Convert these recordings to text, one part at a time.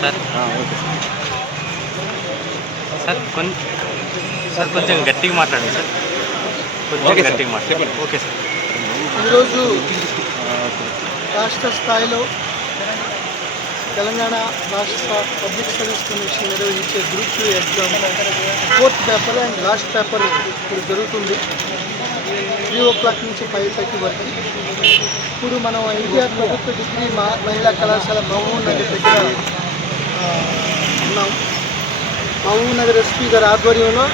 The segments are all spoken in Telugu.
సార్ ఓకే సార్ సార్ కొంచెం గట్టిగా మాట్లాడండి సార్, కొంచెం ఓకే సార్. గట్టిగా మాట్లాడండి. Okay sir. ఈరోజు రాష్ట్ర స్థాయిలో తెలంగాణ రాష్ట్ర పబ్లిక్ సర్వీస్ కమిషన్ నిర్వహించే group 2 exam 4th paper and last paper ఇప్పుడు జరుగుతుంది. 3 నుంచి 5:30 వరకు. ఇప్పుడు మనం ఎన్టీఆర్ ప్రభుత్వ డిగ్రీ మహిళా కళాశాల మహబూబ్ నగర్ దగ్గర ఉన్నాం. మహబూబ్ నగర్ ఎస్పీ గారి ఆధ్వర్యంలో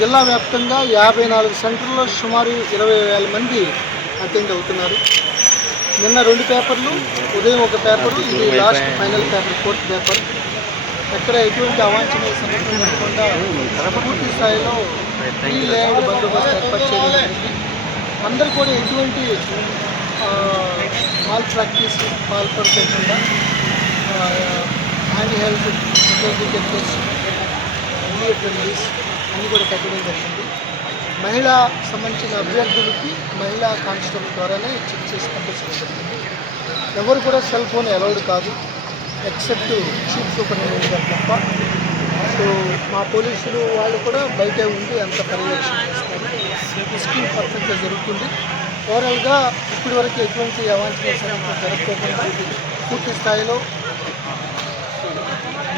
జిల్లా వ్యాప్తంగా 54 సెంటర్లో సుమారు 20,000 మంది అటెండ్ అవుతున్నారు. నిన్న 2 పేపర్లు, ఉదయం 1 పేపరు, ఇది last final paper 4th paper. ఎక్కడ ఎటువంటి అవాంఛనీయ సంఘటనలు లేకుండా పూర్తి స్థాయిలో ప్రీ లేఅవుట్ బందోబస్తు ఏర్పాటు చేయడం జరిగింది. అందరూ కూడా ఎటువంటి మాల్ ప్రాక్టీస్ పాల్పడకుండా హ్యాండ్ హెల్త్ సర్టిఫికెట్స్ రిలీజ్ అన్నీ కూడా పెట్టడం జరిగింది. మహిళా సంబంధించిన అభ్యర్థులకి మహిళా కానిస్టేబుల్ ద్వారానే చెక్ చేసి పంపించడం జరిగింది. ఎవరు కూడా సెల్ ఫోన్ అలౌడ్ కాదు ఎక్సెప్ట్ చీఫ్ సూపరింటెండెంట్ గారు తప్ప. సో మా పోలీసులు వాళ్ళు కూడా బయటే ఉండి అంత పర్యవేక్షణ చేస్తారు. స్కీమ్ పర్ఫెక్ట్గా జరుగుతుంది. ఓవరాల్గా ఇప్పటి వరకు ఎటువంటి అవాంఛనీయ సంఘటనలు జరగకోకుండా పూర్తి స్థాయిలో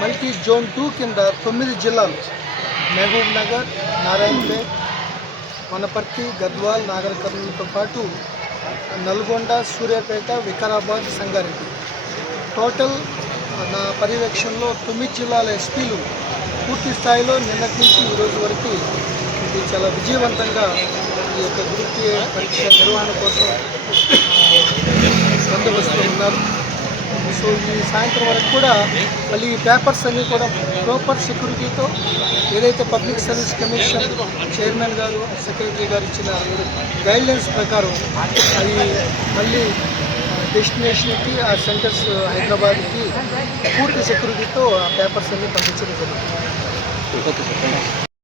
మల్టీ జోన్ 2 కింద 9 జిల్లాలు మహబూబ్ నగర్, నారాయణపేట్, వనపర్తి, గద్వాల్, నాగర్ కర్నూలుతో పాటు నల్గొండ, సూర్యాపేట, వికారాబాద్, సంగారెడ్డి టోటల్ నా పర్యవేక్షణలో 9 జిల్లాల ఎస్పీలు పూర్తి స్థాయిలో నిన్నటి నుంచి ఈరోజు వరకు ఇది చాలా విజయవంతంగా ఈ యొక్క గ్రూప్ ఏ పరీక్ష నిర్వహణ కోసం బందోబస్తు ఉన్నారు. సో ఈ సాయంత్రం వరకు కూడా మళ్ళీ ఈ పేపర్స్ అన్నీ కూడా ప్రాపర్ సెక్యూరిటీతో ఏదైతే పబ్లిక్ సర్వీస్ కమిషన్ చైర్మన్ గారు, సెక్రటరీ గారు ఇచ్చిన గైడ్లైన్స్ ప్రకారం అది మళ్ళీ డెస్టినేషన్కి ఆ సెంటర్స్ హైదరాబాద్కి పూర్తి సెక్యూరిటీతో ఆ పేపర్స్ అన్నీ పంపించడం జరుగుతుంది. Okay sir.